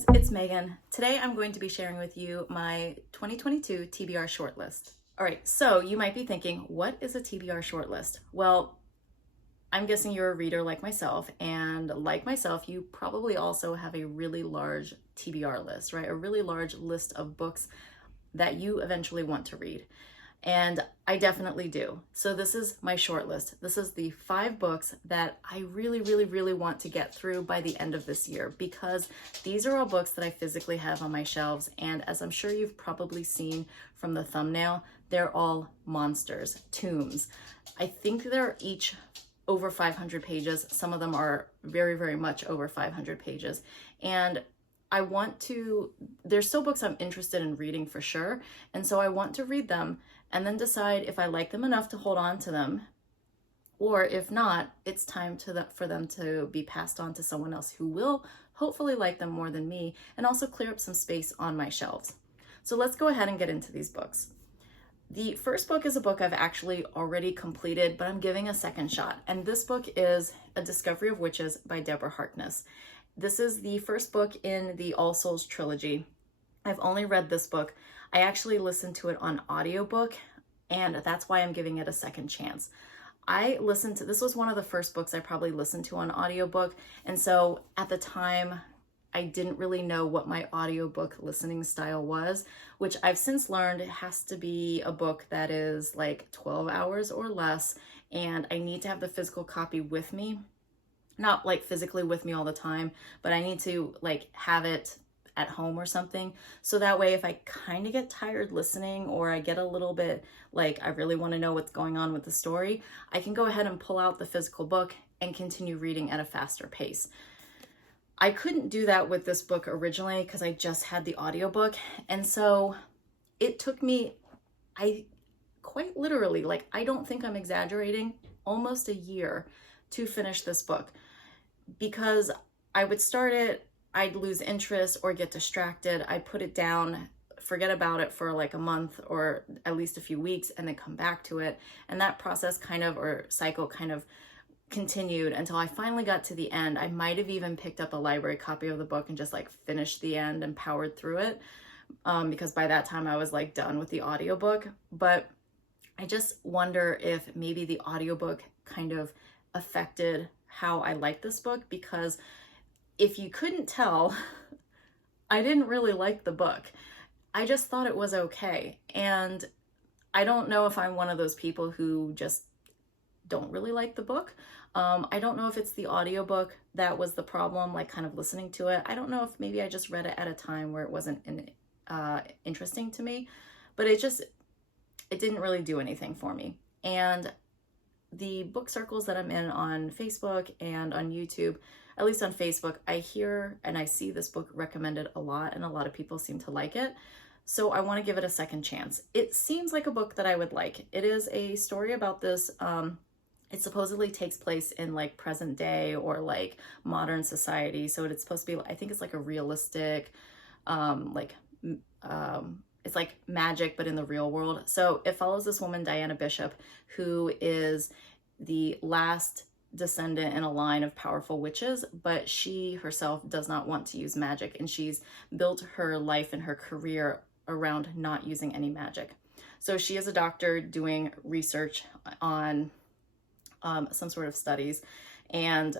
friends, it's Megan. Today I'm going to be sharing with you my 2022 TBR shortlist. All right, so you might be thinking, what is a TBR shortlist? Well, I'm guessing you're a reader like myself, and like myself, you probably also have a really large TBR list, right? A really large list of books that you eventually want to read. And I definitely do. So this is my short list. This is the 5 books that I really want to get through by the end of this year, because these are all books that I physically have on my shelves. And as I'm sure you've probably seen from the thumbnail, they're all monsters, tomes. I think they're each over 500 pages. Some of them are very much over 500 pages. And there's still books I'm interested in reading for sure. And so I want to read them and then decide if I like them enough to hold on to them, or if not, it's time for them to be passed on to someone else who will hopefully like them more than me, and also clear up some space on my shelves. So let's go ahead and get into these books. The first book is a book I've actually already completed, but I'm giving a second shot. And this book is A Discovery of Witches by Deborah Harkness. This is the first book in the All Souls trilogy. I've only read this book. I actually listened to it on audiobook, and that's why I'm giving it a second chance. This was one of the first books I probably listened to on audiobook, and so at the time, I didn't really know what my audiobook listening style was, which I've since learned it has to be a book that is like 12 hours or less, and I need to have the physical copy with me. Not like physically with me all the time, but I need to like have it at home or something. So that way, if I kind of get tired listening, or I get a little bit like I really want to know what's going on with the story, I can go ahead and pull out the physical book and continue reading at a faster pace. I couldn't do that with this book originally because I just had the audiobook. And so it took me, quite literally, like I don't think I'm exaggerating, almost a year to finish this book, because I would start it, I'd lose interest or get distracted. I'd put it down, forget about it for like a month or at least a few weeks, and then come back to it. And that process cycle kind of continued until I finally got to the end. I might have even picked up a library copy of the book and just like finished the end and powered through it, because by that time I was like done with the audiobook. But I just wonder if maybe the audiobook kind of affected how I like this book, because if you couldn't tell, I didn't really like the book. I just thought it was okay. And I don't know if I'm one of those people who just don't really like the book. I don't know if it's the audiobook that was the problem, like kind of listening to it. I don't know if maybe I just read it at a time where it wasn't interesting to me, but it didn't really do anything for me. And the book circles that I'm in on Facebook and on YouTube, at least on Facebook, I hear and I see this book recommended a lot, and a lot of people seem to like it. So I want to give it a second chance. It seems like a book that I would like. It is a story about this, it supposedly takes place in like present day or like modern society. So it's supposed to be, I think it's like a realistic, it's like magic, but in the real world. So it follows this woman, Diana Bishop, who is the last descendant in a line of powerful witches, but she herself does not want to use magic, and she's built her life and her career around not using any magic. So she is a doctor doing research on some sort of studies, and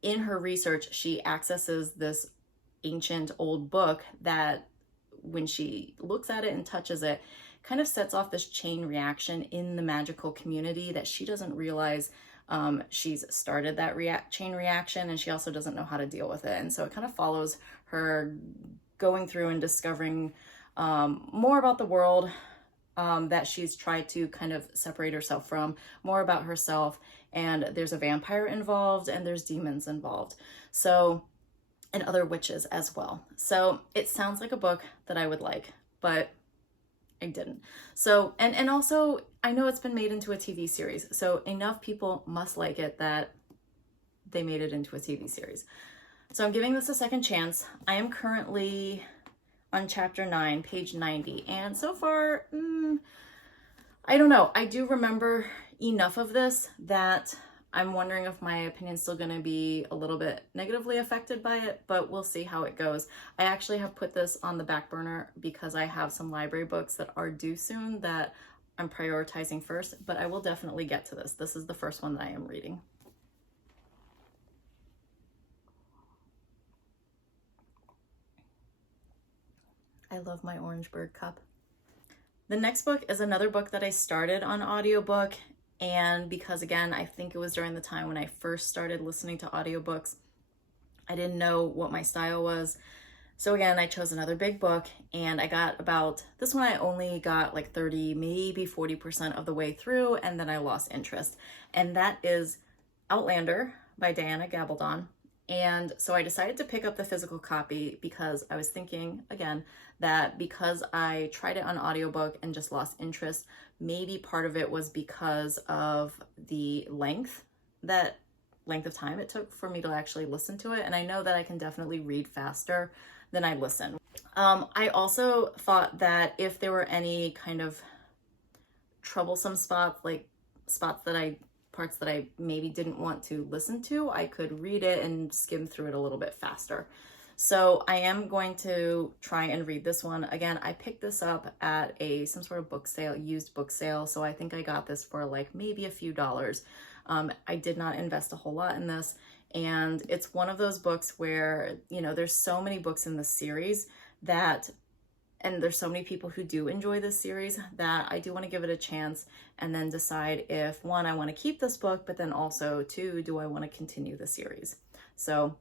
in her research she accesses this ancient old book that, when she looks at it and touches it, kind of sets off this chain reaction in the magical community that she doesn't realize she's started that chain reaction, and she also doesn't know how to deal with it. And so it kind of follows her going through and discovering more about the world that she's tried to kind of separate herself from, more about herself. And there's a vampire involved, and there's demons involved. So, and other witches as well. So it sounds like a book that I would like, but I didn't. So, and also I know it's been made into a TV series, so enough people must like it that they made it into a TV series. So I'm giving this a second chance. I am currently on chapter 9, page 90, and so far, I don't know. I do remember enough of this that I'm wondering if my opinion's still going to be a little bit negatively affected by it, but we'll see how it goes. I actually have put this on the back burner because I have some library books that are due soon that I'm prioritizing first, but I will definitely get to this. This is the first one that I am reading. I love my Orange Bird cup. The next book is another book that I started on audiobook, and because again, I think it was during the time when I first started listening to audiobooks, I didn't know what my style was. So again, I chose another big book, and I got about, this one I only got like 30, maybe 40% of the way through, and then I lost interest. And that is Outlander by Diana Gabaldon. And so I decided to pick up the physical copy because I was thinking, again, that because I tried it on audiobook and just lost interest, maybe part of it was because of the length of time it took for me to actually listen to it. And I know that I can definitely read faster than I listen. I also thought that if there were any kind of troublesome spots, like parts that I maybe didn't want to listen to, I could read it and skim through it a little bit faster. So I am going to try and read this one. Again, I picked this up at some sort of book sale, used book sale. So I think I got this for like maybe a few dollars. I did not invest a whole lot in this. And it's one of those books where, there's so many books in this series and there's so many people who do enjoy this series that I do want to give it a chance and then decide if, one, I want to keep this book, but then also, two, do I want to continue the series? So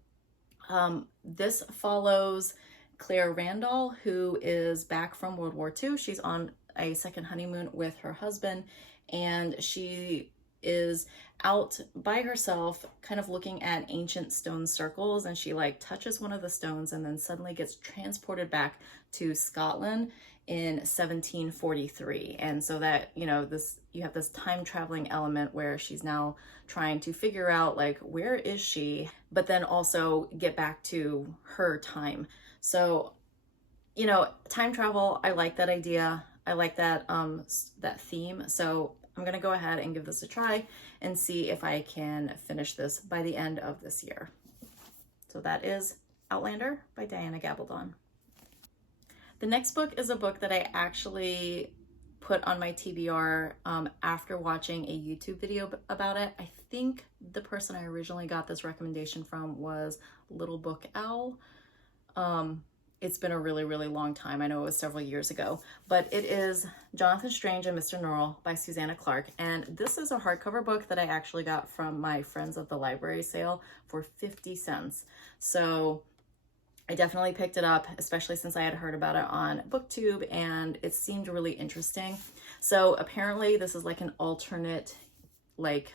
this follows Claire Randall, who is back from World War II. She's on a second honeymoon with her husband, and she is out by herself kind of looking at ancient stone circles, and she like touches one of the stones and then suddenly gets transported back to Scotland in 1743. And so that, you have this time traveling element where she's now trying to figure out like, where is she, but then also get back to her time. So, time travel, I like that idea. I like that theme. So I'm going to go ahead and give this a try and see if I can finish this by the end of this year. So that is Outlander by Diana Gabaldon. The next book is a book that I actually put on my TBR after watching a YouTube video about it. I think the person I originally got this recommendation from was Little Book Owl. It's been a really, really long time. I know it was several years ago, but it is Jonathan Strange and Mr. Norrell by Susanna Clarke. And this is a hardcover book that I actually got from my friends at the library sale for 50 cents. So I definitely picked it up, especially since I had heard about it on BookTube and it seemed really interesting. So apparently this is like an alternate like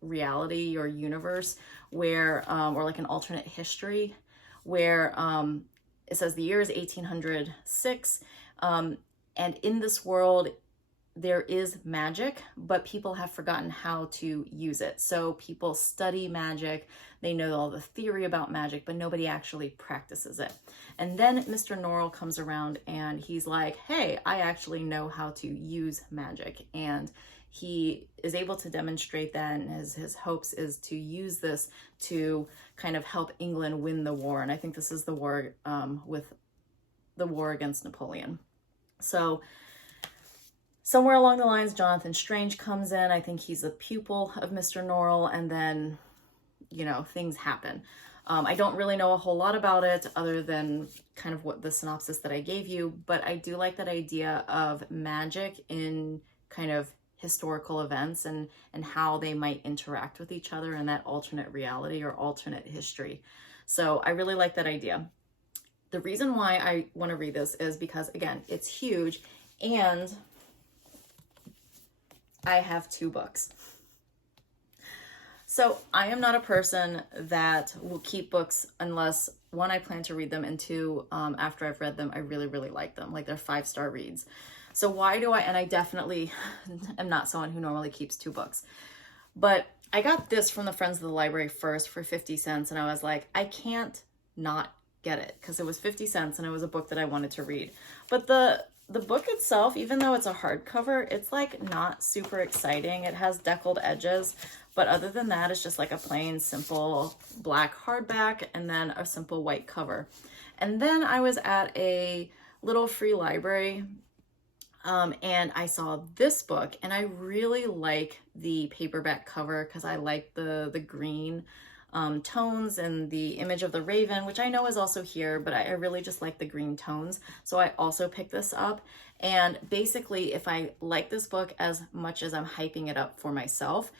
reality or universe where, or like an alternate history where, it says the year is 1806, and in this world, there is magic, but people have forgotten how to use it. So people study magic, they know all the theory about magic, but nobody actually practices it. And then Mr. Norrell comes around and he's like, hey, I actually know how to use magic. And he is able to demonstrate that, and his hopes is to use this to kind of help England win the war. And I think this is the war with the war against Napoleon. So somewhere along the lines, Jonathan Strange comes in. I think he's a pupil of Mr. Norrell, and then, things happen. I don't really know a whole lot about it other than kind of what the synopsis that I gave you, but I do like that idea of magic in kind of historical events and how they might interact with each other in that alternate reality or alternate history. So I really like that idea. The reason why I want to read this is because, again, it's huge and I have 2 books. So I am not a person that will keep books unless, 1, I plan to read them, and 2, after I've read them, I really, really like them. Like, they're 5-star reads. So why do and I definitely am not someone who normally keeps 2 books. But I got this from the Friends of the Library first for 50 cents. And I was like, I can't not get it because it was 50 cents and it was a book that I wanted to read. But the book itself, even though it's a hardcover, it's like not super exciting. It has deckled edges, But other than that, it's just like a plain, simple black hardback and then a simple white cover. And then I was at a little free library and I saw this book, and I really like the paperback cover because I like the green tones and the image of the raven, which I know is also here, but I really just like the green tones. So I also picked this up. And basically, if I like this book as much as I'm hyping it up for myself,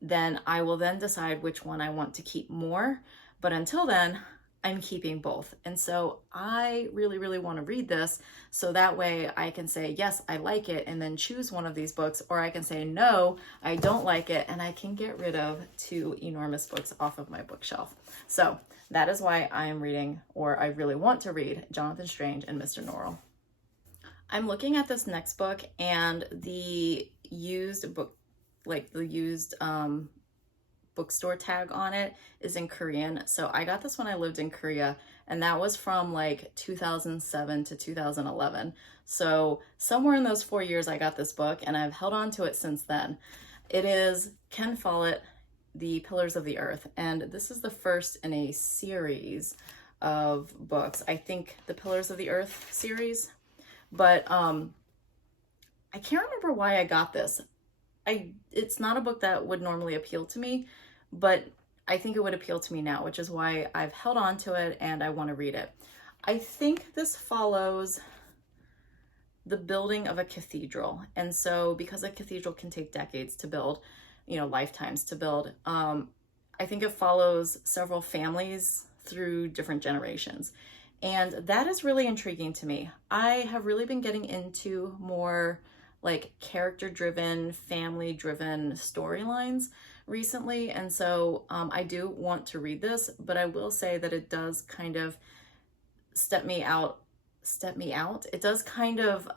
then I will then decide which one I want to keep more. But until then, I'm keeping both. And so I really, really want to read this. So that way I can say, yes, I like it, and then choose one of these books, or I can say, no, I don't like it, and I can get rid of 2 enormous books off of my bookshelf. So that is why I am reading, or I really want to read, Jonathan Strange and Mr. Norrell. I'm looking at this next book, and the used book, like the used bookstore tag on it is in Korean. So I got this when I lived in Korea, and that was from like 2007 to 2011. So somewhere in those 4 years I got this book, and I've held on to it since then. It is Ken Follett, The Pillars of the Earth, and this is the first in a series of books. I think the Pillars of the Earth series, but I can't remember why I got this. It's not a book that would normally appeal to me, but I think it would appeal to me now, which is why I've held on to it and I want to read it. I think this follows the building of a cathedral. And so because a cathedral can take decades to build, lifetimes to build, I think it follows several families through different generations. And that is really intriguing to me. I have really been getting into more like character-driven, family-driven storylines recently, and so I do want to read this, but I will say that it does kind of step me out. It does kind of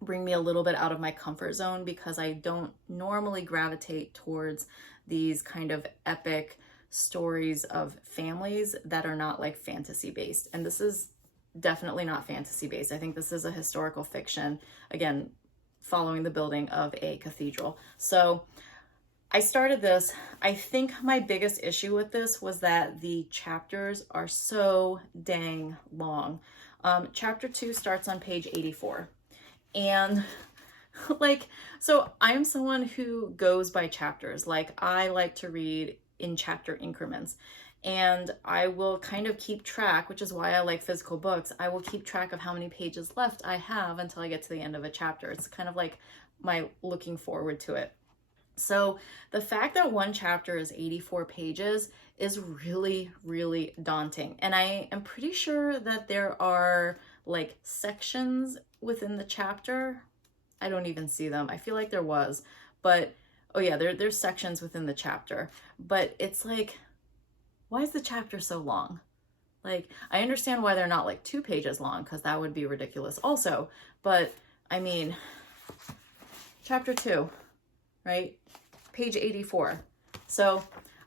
bring me a little bit out of my comfort zone, because I don't normally gravitate towards these kind of epic stories of families that are not like fantasy based, and this is definitely not fantasy based. I think this is a historical fiction, again, following the building of a cathedral. So I started this. I think my biggest issue with this was that the chapters are so dang long. Chapter 2 starts on page 84. And so I'm someone who goes by chapters. Like, I like to read in chapter increments. And I will kind of keep track, which is why I like physical books. I will keep track of how many pages left I have until I get to the end of a chapter. It's kind of like my looking forward to it. So the fact that one chapter is 84 pages is really, really daunting. And I am pretty sure that there are like sections within the chapter. I don't even see them. I feel like there was, but oh yeah, there's sections within the chapter. But it's like, why is the chapter so long? Like, I understand why they're not like 2 pages long, because that would be ridiculous also. But I mean, chapter 2, right? Page 84. So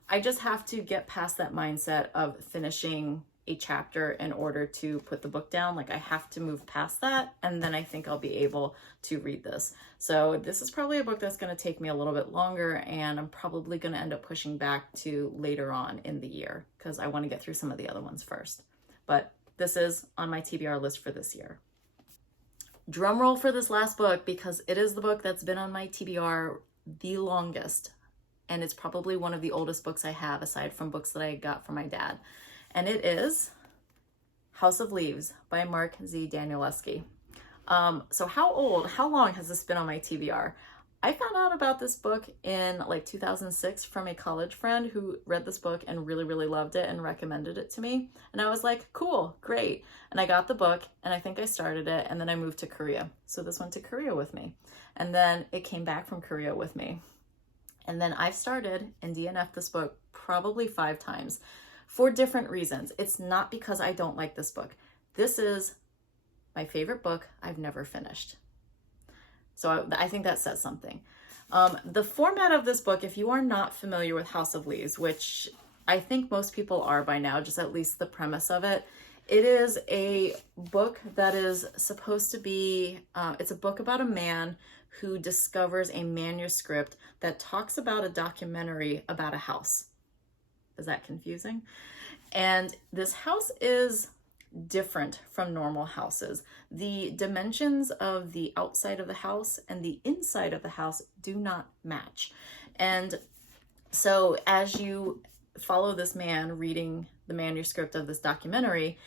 I just have to get past that mindset of finishing a chapter in order to put the book down. Like, I have to move past that, and then I think I'll be able to read this. So this is probably a book that's going to take me a little bit longer, and I'm probably going to end up pushing back to later on in the year because I want to get through some of the other ones first. But this is on my TBR list for this year. Drum roll for this last book, because it is the book that's been on my TBR the longest, and it's probably one of the oldest books I have aside from books that I got from my dad. And it is House of Leaves by Mark Z. Danielewski. So how long has this been on my TBR? I found out about this book in like 2006 from a college friend who read this book and really, really loved it and recommended it to me. And I was like, cool, great. And I got the book, and I think I started it, and then I moved to Korea. So this went to Korea with me. And then it came back from Korea with me. And then I've started and DNF'd this book probably 5 times. For different reasons. It's not because I don't like this book. This is my favorite book I've never finished. So I think that says something. The format of this book, if you are not familiar with House of Leaves, which I think most people are by now, just at least the premise of it, it is a book that is supposed to be, it's a book about a man who discovers a manuscript that talks about a documentary about a house. Is that confusing? And this house is different from normal houses. The dimensions of the outside of the house and the inside of the house do not match. And so as you follow this man reading the manuscript of this documentary,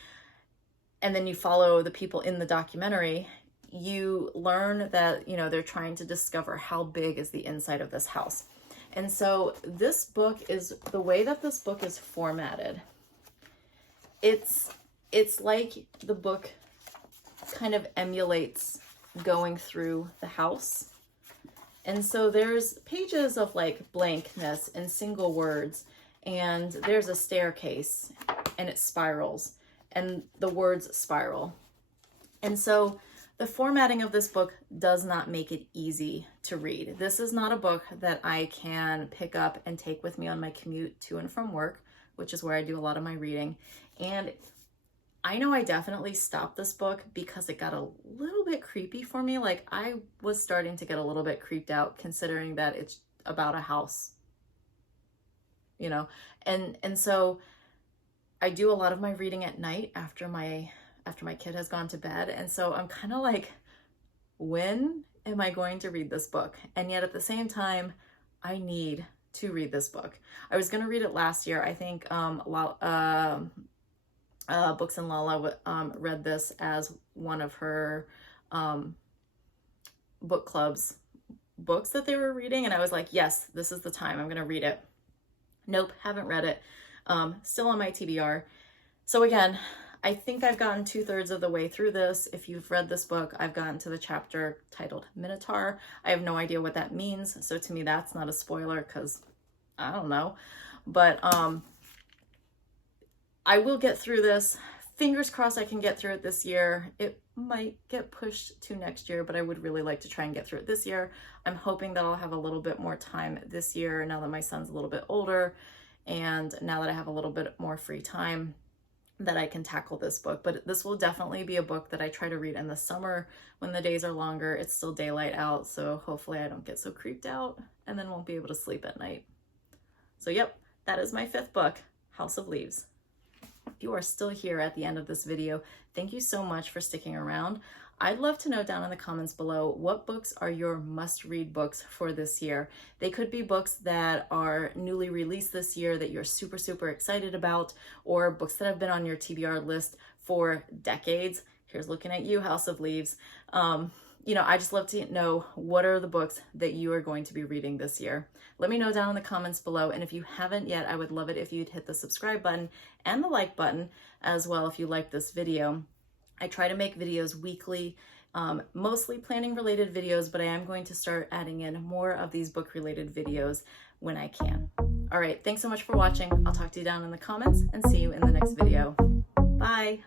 and then you follow the people in the documentary, you learn that, you know, they're trying to discover how big is the inside of this house. And so this book is, the way that this book is formatted, it's like the book kind of emulates going through the house. And so there's pages of like blankness and single words, and there's a staircase and it spirals and the words spiral. And so the formatting of this book does not make it easy to read. This is not a book that I can pick up and take with me on my commute to and from work, which is where I do a lot of my reading. And I know I definitely stopped this book because it got a little bit creepy for me. Like, I was starting to get a little bit creeped out considering that it's about a house, you know? And so I do a lot of my reading at night after my kid has gone to bed. And so I'm kind of like, when am I going to read this book? And yet at the same time, I need to read this book. I was going to read it last year. I think Books and Lala read this as one of her book club's books that they were reading. And I was like, yes, this is the time. I'm going to read it. Nope, haven't read it. Still on my TBR. So again, I think I've gotten 2/3 of the way through this. If you've read this book, I've gotten to the chapter titled Minotaur. I have no idea what that means. So to me, that's not a spoiler because I don't know. But I will get through this. Fingers crossed I can get through it this year. It might get pushed to next year, but I would really like to try and get through it this year. I'm hoping that I'll have a little bit more time this year now that my son's a little bit older, and now that I have a little bit more free time, that I can tackle this book. But this will definitely be a book that I try to read in the summer when the days are longer. It's still daylight out, so hopefully I don't get so creeped out and then won't be able to sleep at night. So yep, that is my 5th book, House of Leaves. If you are still here at the end of this video, thank you so much for sticking around. I'd love to know down in the comments below, what books are your must-read books for this year? They could be books that are newly released this year that you're super, super excited about, or books that have been on your TBR list for decades. Here's looking at you, House of Leaves. You know, I just love to know, what are the books that you are going to be reading this year? Let me know down in the comments below. And if you haven't yet, I would love it if you'd hit the subscribe button and the like button as well if you like this video. I try to make videos weekly, mostly planning related videos, but I am going to start adding in more of these book related videos when I can. All right, thanks so much for watching. I'll talk to you down in the comments and see you in the next video. Bye.